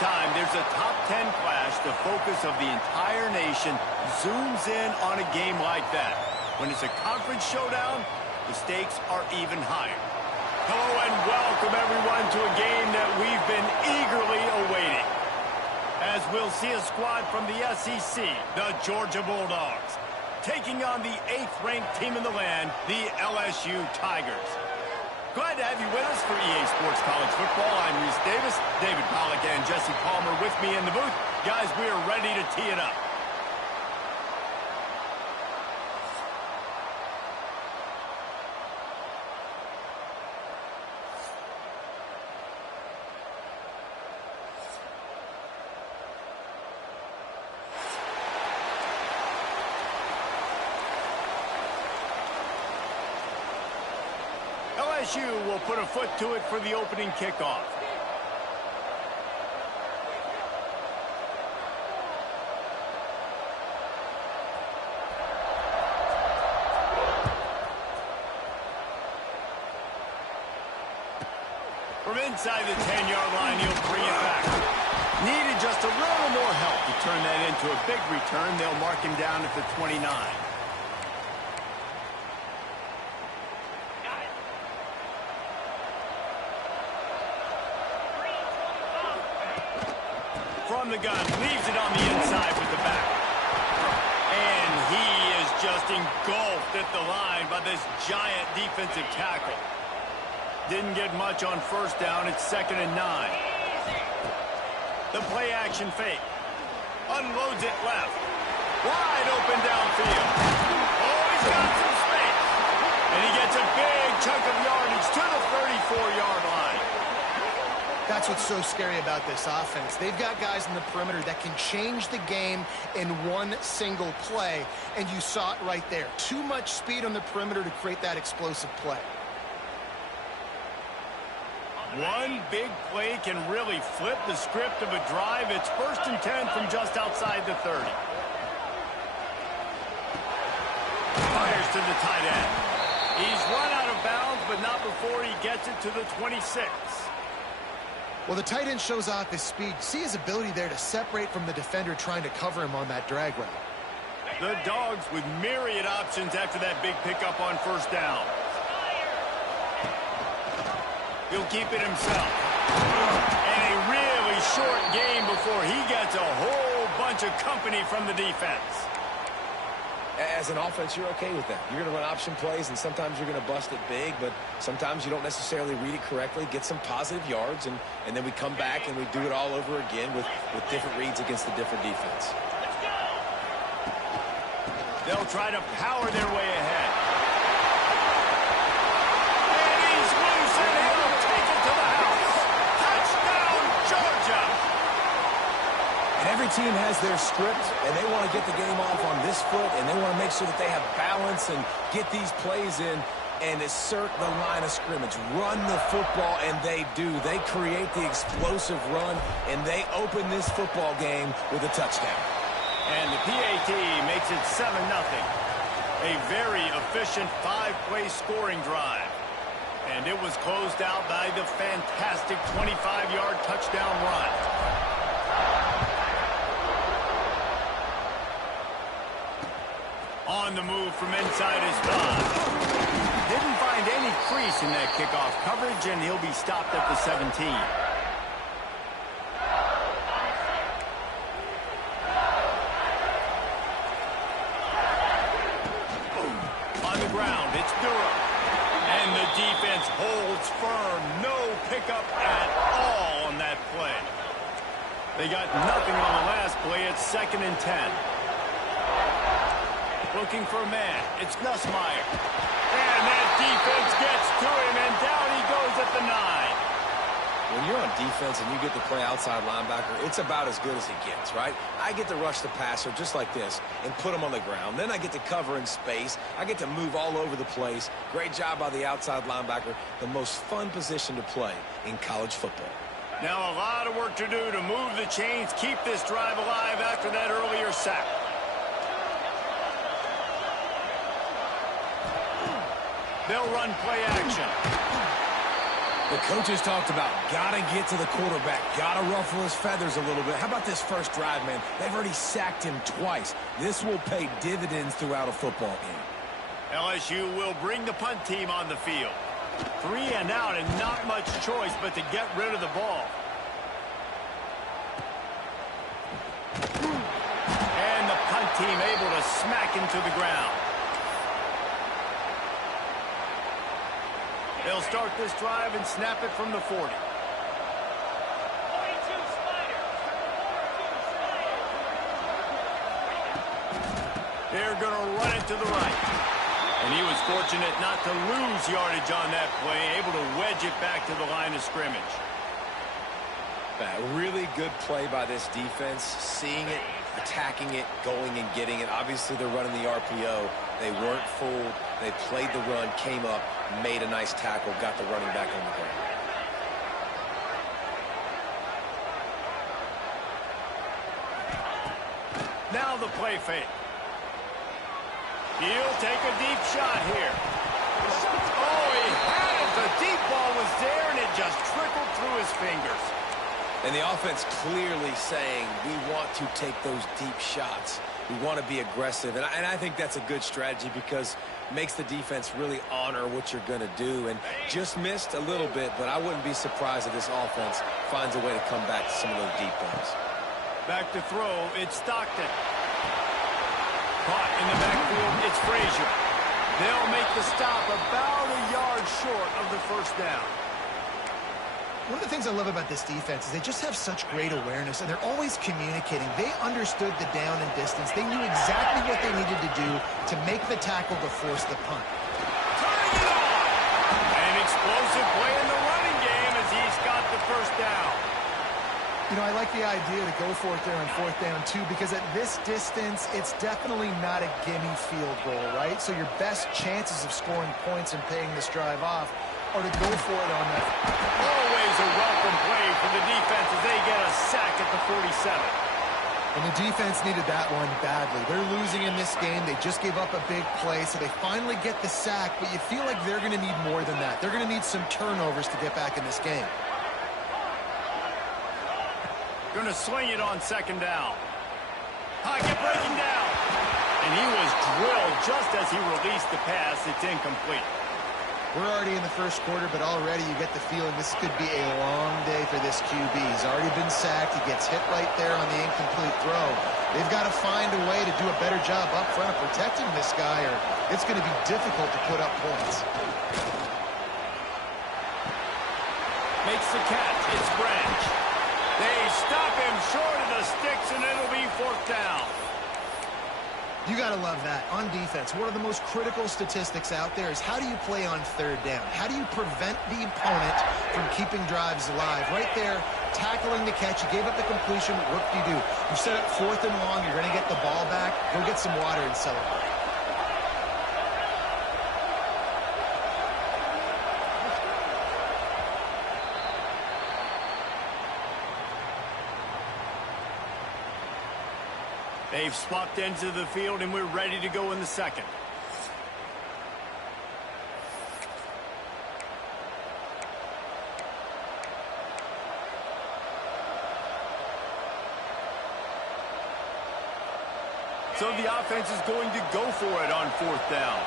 time there's a top 10 clash, the focus of the entire nation zooms in on a game like that. When it's a conference showdown, the stakes are even higher. Hello and welcome everyone to a game that we've been eagerly awaiting. As we'll see a squad from the SEC, the Georgia Bulldogs, taking on the 8th-ranked team in the land, the LSU Tigers. Glad to have you with us for EA Sports College Football. I'm Reese Davis, David Pollack, and Jesse Palmer with me in the booth. Guys, we are ready to tee it up. LSU will put a foot to it for the opening kickoff. From inside the 10-yard line, he'll bring it back. Needed just a little more help to turn that into a big return. They'll mark him down at the 29. From the gun, leaves it on the inside with the back. And he is just engulfed at the line by this giant defensive tackle. Didn't get much on first down. It's 2nd and 9. The play action fake. Unloads it left. Wide open downfield. Oh, he's got some space. And he gets a big chunk of yardage to the 34-yard line. That's what's so scary about this offense. They've got guys in the perimeter that can change the game in one single play, and you saw it right there. Too much speed on the perimeter to create that explosive play. One big play can really flip the script of a drive. It's 1st and 10 from just outside the 30. Fires to the tight end. He's run out of bounds, but not before he gets it to the 26. Well, the tight end shows off his speed. See his ability there to separate from the defender trying to cover him on that drag route. The Dogs with myriad options after that big pickup on first down. He'll keep it himself. And a really short game before he gets a whole bunch of company from the defense. As an offense, you're okay with that. You're going to run option plays, and sometimes you're going to bust it big, but sometimes you don't necessarily read it correctly, get some positive yards, and then we come back and we do it all over again with different reads against the different defense. They'll try to power their way ahead. And he's loose, and he'll take it to the house. Touchdown, Georgia! And every team has their script, and they want to get the game off on this foot, and they want to make sure that they have balance and get these plays in and assert the line of scrimmage. Run the football, and they do. They create the explosive run, and they open this football game with a touchdown. And the PAT makes it 7-0. A very efficient 5-play scoring drive. And it was closed out by the fantastic 25-yard touchdown run. On the move from inside his 5. Didn't find any crease in that kickoff coverage, and he'll be stopped at the 17. On the ground, it's Durham. And the defense holds firm. No pickup at all on that play. They got nothing on the last play. It's 2nd and 10. Looking for a man. It's Nussmeier. And that defense gets to him, and down he goes at the 9. When you're on defense and you get to play outside linebacker, it's about as good as it gets, right? I get to rush the passer just like this and put him on the ground. Then I get to cover in space. I get to move all over the place. Great job by the outside linebacker. The most fun position to play in college football. Now a lot of work to do to move the chains, keep this drive alive after that earlier sack. They'll run play action. The coaches talked about got to get to the quarterback, got to ruffle his feathers a little bit. How about this first drive, man? They've already sacked him twice. This will pay dividends throughout a football game. LSU will bring the punt team on the field. 3 and out and not much choice but to get rid of the ball. And the punt team able to smack him to the ground. They'll start this drive and snap it from the 40. They're going to run it to the right. And he was fortunate not to lose yardage on that play, able to wedge it back to the line of scrimmage. A really good play by this defense, seeing it, attacking it, going and getting it. Obviously, they're running the RPO. They weren't fooled. They played the run, came up, made a nice tackle, got the running back on the ground. Now the play fake. He'll take a deep shot here. Oh, he had it. The deep ball was there, and it just trickled through his fingers. And the offense clearly saying, we want to take those deep shots. We want to be aggressive. And I think that's a good strategy because it makes the defense really honor what you're going to do. And just missed a little bit, but I wouldn't be surprised if this offense finds a way to come back to some of those deep balls. Back to throw, it's Stockton. Caught in the backfield, it's Frazier. They'll make the stop about a yard short of the first down. One of the things I love about this defense is they just have such great awareness, and they're always communicating. They understood the down and distance. They knew exactly what they needed to do to make the tackle to force the punt. Turning it on! An explosive play in the running game as he's got the first down. You know, I like the idea to go for it there on 4th down, too, because at this distance, it's definitely not a gimme field goal, right? So your best chances of scoring points and paying this drive off are to go for it on that. Always a welcome play for the defense as they get a sack at the 47. And the defense needed that one badly. They're losing in this game. They just gave up a big play, so they finally get the sack, but you feel like they're going to need more than that. They're going to need some turnovers to get back in this game. Going to swing it on 2nd down. Pocket breaking down. And he was drilled just as he released the pass. It's incomplete. We're already in the first quarter, but already you get the feeling this could be a long day for this QB. He's already been sacked. He gets hit right there on the incomplete throw. They've got to find a way to do a better job up front of protecting this guy, or it's going to be difficult to put up points. Makes the catch. It's Branch. They stop him short of the sticks, and it'll be 4th down. You got to love that. On defense, one of the most critical statistics out there is how do you play on 3rd down? How do you prevent the opponent from keeping drives alive? Right there, tackling the catch. You gave up the completion. What do? You set up 4th and long. You're going to get the ball back. Go get some water and celebrate. They've swapped ends of the field, and we're ready to go in the 2nd. So the offense is going to go for it on 4th down.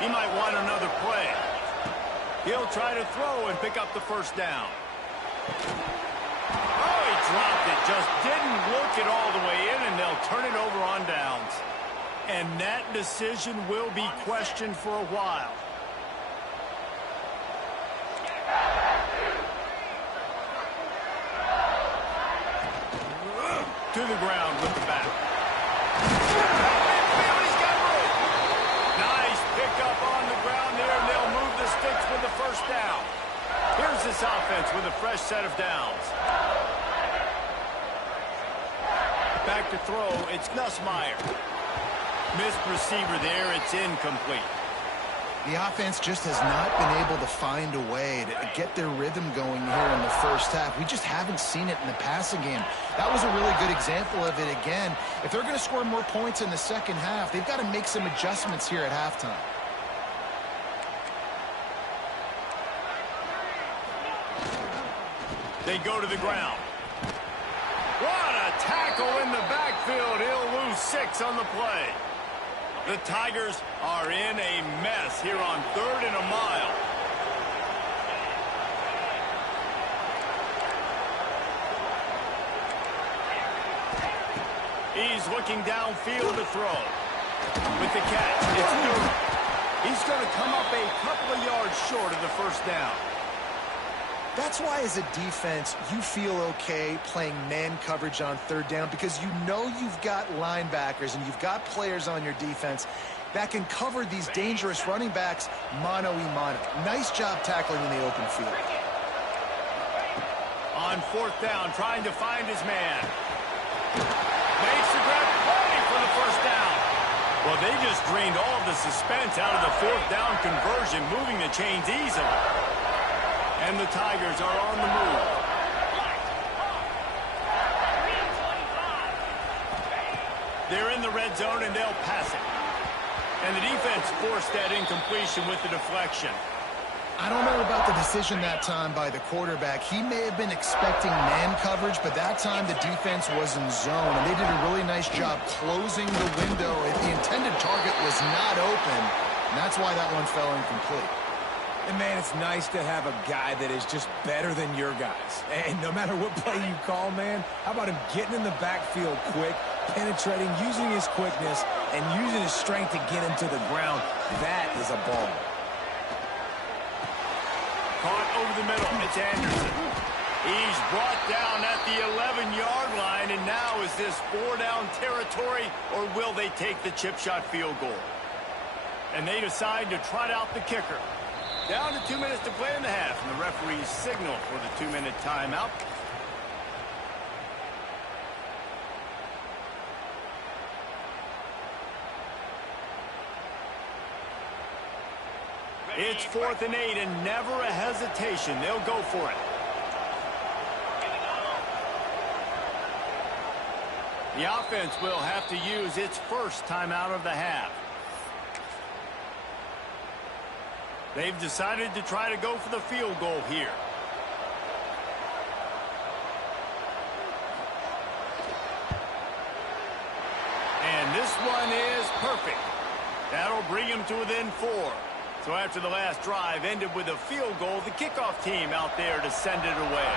He might want another play. He'll try to throw and pick up the first down. Oh, he dropped it. Just didn't look it all the way in, and they'll turn it over on downs. And that decision will be questioned for a while. To the ground with the back. He's got room. Nice pickup on the ground there, and they'll move the sticks with the first down. Here's this offense with a fresh set of downs. Back to throw, it's Nussmeier. Missed receiver there, it's incomplete. The offense just has not been able to find a way to get their rhythm going here in the first half. We just haven't seen it in the passing game. That was a really good example of it again. If they're going to score more points in the second half, they've got to make some adjustments here at halftime. They go to the ground. What a tackle in the backfield. He'll lose 6 on the play. The Tigers are in a mess here on 3rd and a mile. He's looking downfield to throw. With the catch, it's good. He's going to come up a couple of yards short of the first down. That's why, as a defense, you feel okay playing man coverage on 3rd down, because you know you've got linebackers and you've got players on your defense that can cover these dangerous running backs mano-a-mano. Nice job tackling in the open field. On 4th down, trying to find his man. Makes the grab, ready for the first down. Well, they just drained all the suspense out of the 4th down conversion, moving the chains easily. And the Tigers are on the move. They're in the red zone, and they'll pass it. And the defense forced that incompletion with the deflection. I don't know about the decision that time by the quarterback. He may have been expecting man coverage, but that time the defense was in zone, and they did a really nice job closing the window. The intended target was not open, and that's why that one fell incomplete. And, man, it's nice to have a guy that is just better than your guys. And no matter what play you call, man, how about him getting in the backfield quick, penetrating, using his quickness, and using his strength to get him to the ground? That is a ball. Caught over the middle. It's Anderson. He's brought down at the 11-yard line, and now is this 4-down territory, or will they take the chip shot field goal? And they decide to trot out the kicker. Down to 2 minutes to play in the half, and the referees signal for the 2-minute timeout. It's 4th and 8, and never a hesitation. They'll go for it. The offense will have to use its first timeout of the half. They've decided to try to go for the field goal here. And this one is perfect. That'll bring him to within 4. So after the last drive ended with a field goal, the kickoff team out there to send it away.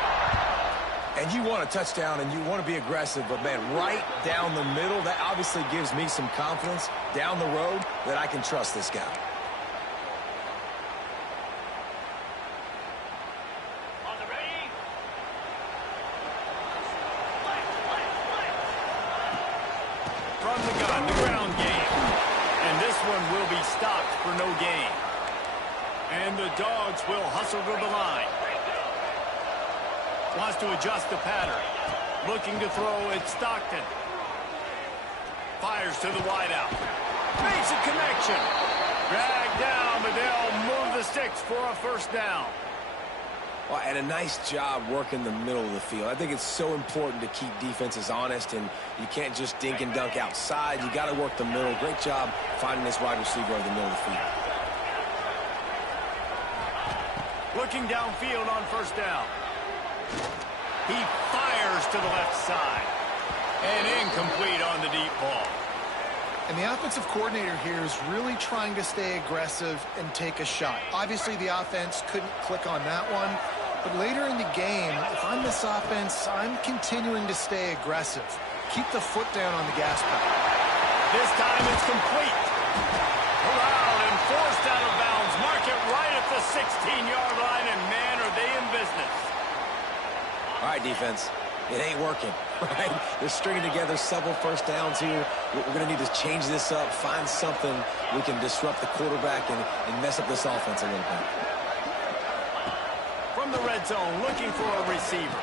And you want a touchdown and you want to be aggressive, but, man, right down the middle, that obviously gives me some confidence down the road that I can trust this guy. From the gun, the ground game. And this one will be stopped for no gain. And the Dogs will hustle to the line. Wants to adjust the pattern. Looking to throw at Stockton. Fires to the wideout. Makes a connection. Dragged down, but they'll move the sticks for a first down. Well, and a nice job working the middle of the field. I think it's so important to keep defenses honest, and you can't just dink and dunk outside. You got to work the middle. Great job finding this wide receiver over the middle of the field. Looking downfield on first down. He fires to the left side. And incomplete on the deep ball. And the offensive coordinator here is really trying to stay aggressive and take a shot. Obviously, the offense couldn't click on that one. But later in the game, if I'm this offense, I'm continuing to stay aggressive. Keep the foot down on the gas pedal. This time it's complete. Corralled and forced out of bounds. Mark it right at the 16-yard line, and man, are they in business. All right, defense. It ain't working, right? They're stringing together several first downs here. We're going to need to change this up, find something we can disrupt the quarterback and mess up this offense a little bit. From the red zone, looking for a receiver.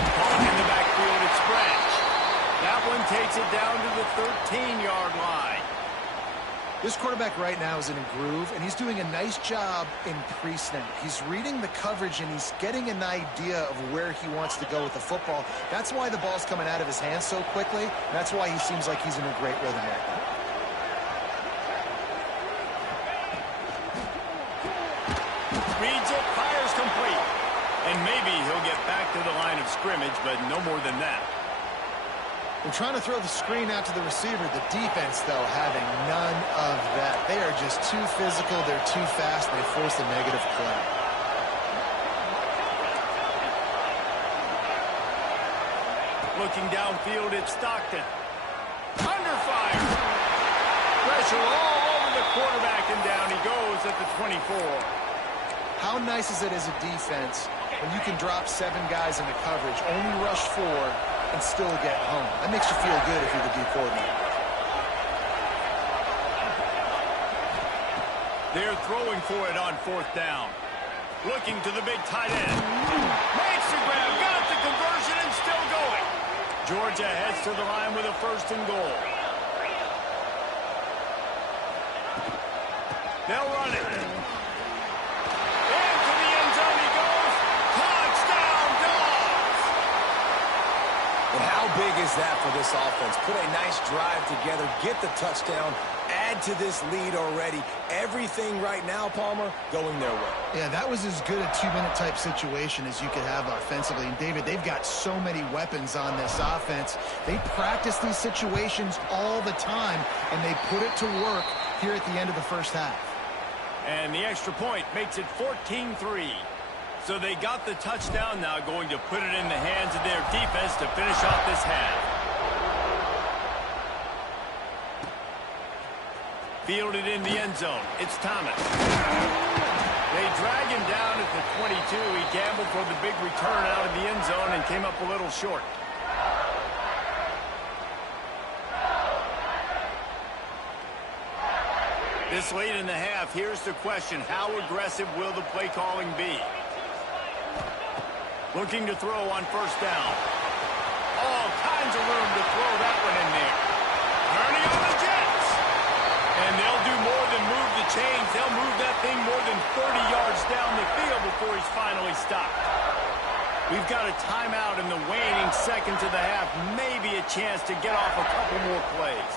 Caught in the backfield, it's Branch. That one takes it down to the 13-yard line. This quarterback right now is in a groove, and he's doing a nice job in pre-snap. He's reading the coverage, and he's getting an idea of where he wants to go with the football. That's why the ball's coming out of his hands so quickly, and that's why he seems like he's in a great rhythm right now. Reads it, fires complete. And maybe he'll get back to the line of scrimmage, but no more than that. We're trying to throw the screen out to the receiver. The defense, though, having none of that. They are just too physical. They're too fast. They force a negative play. Looking downfield, it's Stockton. Under fire. Pressure all over the quarterback, and down he goes at the 24. How nice is it as a defense when you can drop 7 guys in the coverage, only rush 4, and still get home? That makes you feel good if you're the D coordinator. They're throwing for it on 4th down. Looking to the big tight end. Makes the grab, got the conversion, and still going. Georgia heads to the line with a 1st and goal. They'll run it. Into the end zone he goes. Touchdown, Dogs! And how big is that for this offense? Put a nice drive together, get the touchdown, add to this lead already. Everything right now, Palmer, going their way. Yeah, that was as good a 2-minute type situation as you could have offensively. And, David, they've got so many weapons on this offense. They practice these situations all the time, and they put it to work here at the end of the first half. And the extra point makes it 14-3. So they got the touchdown, now going to put it in the hands of their defense to finish off this half. Fielded in the end zone. It's Thomas. They drag him down at the 22. He gambled for the big return out of the end zone and came up a little short. This late in the half, here's the question. How aggressive will the play calling be? Looking to throw on 1st down. All kinds of room to throw that one in there. Turning on the Jets. And they'll do more than move the chains. They'll move that thing more than 30 yards down the field before he's finally stopped. We've got a timeout in the waning seconds of the half. Maybe a chance to get off a couple more plays.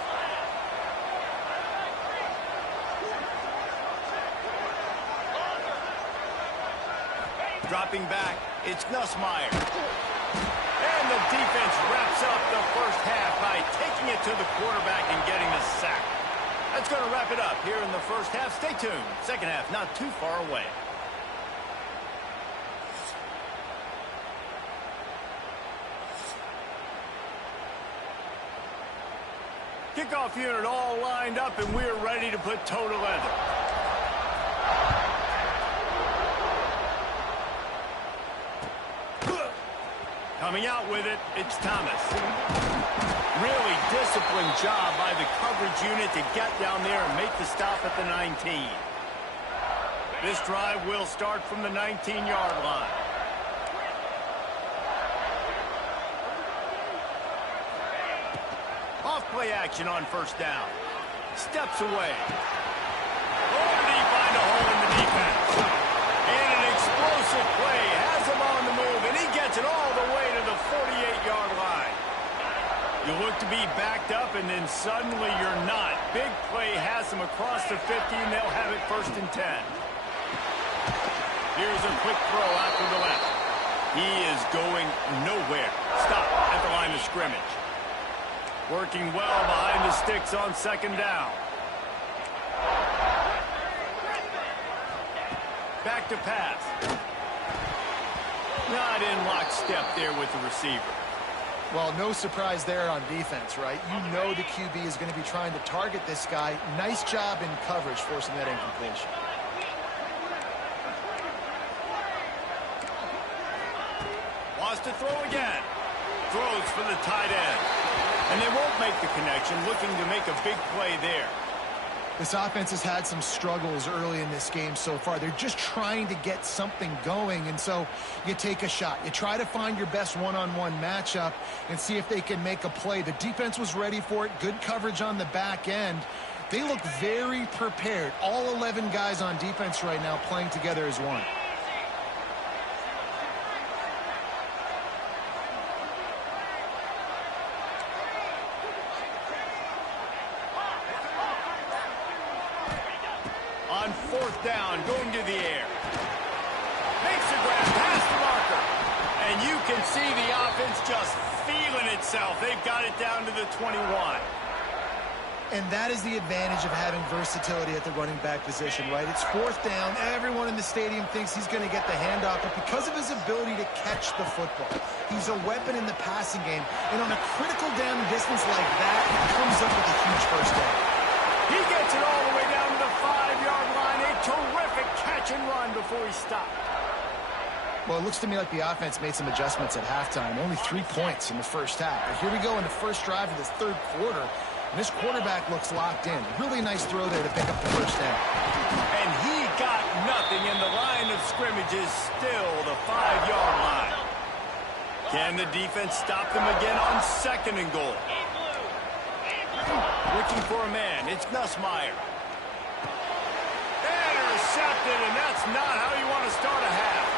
Dropping back, it's Nussmeier. And the defense wraps up the first half by taking it to the quarterback and getting the sack. That's going to wrap it up here in the first half. Stay tuned. Second half not too far away. Kickoff unit all lined up, and we're ready to put toe to leather. Coming out with it, it's Thomas. Really disciplined job by the coverage unit to get down there and make the stop at the 19. This drive will start from the 19-yard line. Off play action on 1st down. Steps away. Oh, did he find a hole in the defense? And an explosive play has him on the move, and he gets it all the way to the 48-yard line. You look to be backed up, and then suddenly you're not. Big play has them across the 50, and they'll have it 1st and 10. Here's a quick throw out to the left. He is going nowhere. Stop at the line of scrimmage. Working well behind the sticks on 2nd down. Back to pass. Not in lockstep there with the receiver. Well, no surprise there on defense, right? You know the QB is going to be trying to target this guy. Nice job in coverage forcing that incompletion. Wants to throw again. Throws for the tight end. And they won't make the connection, looking to make a big play there. This offense has had some struggles early in this game so far. They're just trying to get something going, and so you take a shot. You try to find your best one-on-one matchup and see if they can make a play. The defense was ready for it. Good coverage on the back end. They look very prepared. All 11 guys on defense right now playing together as one. On fourth down, going to the air. Makes a grab past the marker. And you can see the offense just feeling itself. They've got it down to the 21. And that is the advantage of having versatility at the running back position, right? It's fourth down. Everyone in the stadium thinks he's going to get the handoff, but because of his ability to catch the football, he's a weapon in the passing game. And on a critical down distance like that, he comes up with a huge first down. He gets it all the way down to the 5-yard line. A terrific catch and run before he stopped. Well, it looks to me like the offense made some adjustments at halftime. Only 3 points in the first half. But here we go in the first drive of this third quarter. And this quarterback looks locked in. Really nice throw there to pick up the first down. And he got nothing, and the line of scrimmage is still the 5-yard line. Can the defense stop them again on second and goal? Looking for a man. It's Ncaa. Intercepted, and that's not how you want to start a half.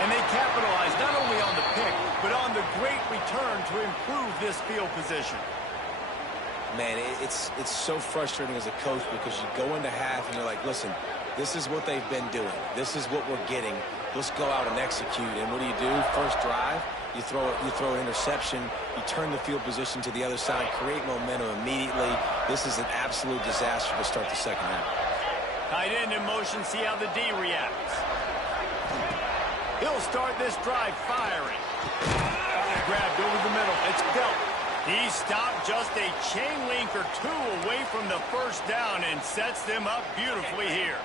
And they capitalize not only on the pick, but on the great return to improve this field position. Man, it's so frustrating as a coach because you go into half and you're like, listen, this is what they've been doing. This is what we're getting. Let's go out and execute. And what do? First drive, you throw an interception, you turn the field position to the other side, create momentum immediately. This is an absolute disaster to start the second half. Tight end in motion, see how the D reacts. He'll start this drive firing. Grabbed over the middle. It's dealt. He stopped just a chain link or two away from the first down and sets them up beautifully here.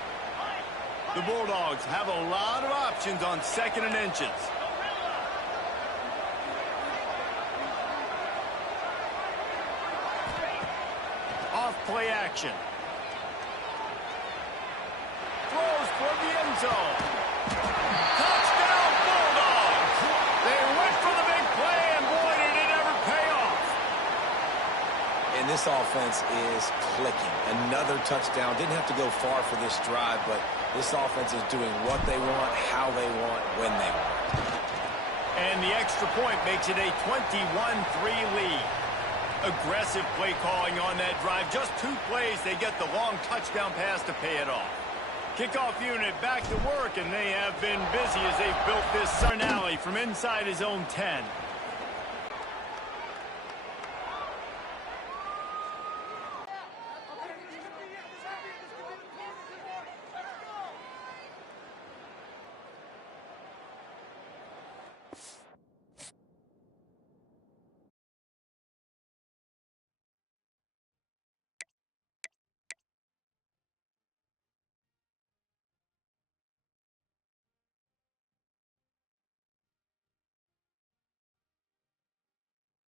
The Bulldogs have a lot of options on second and inches. Off play action. Throws for the end zone. Touchdown Bulldogs! They went for the big play, and boy, did it ever pay off. And this offense is clicking. Another touchdown. Didn't have to go far for this drive, but this offense is doing what they want, how they want, when they want. And the extra point makes it a 21-3 lead. Aggressive play calling on that drive. Just 2 plays, they get the long touchdown pass to pay it off. Kickoff unit back to work, and they have been busy as they've built this alley from inside his own 10.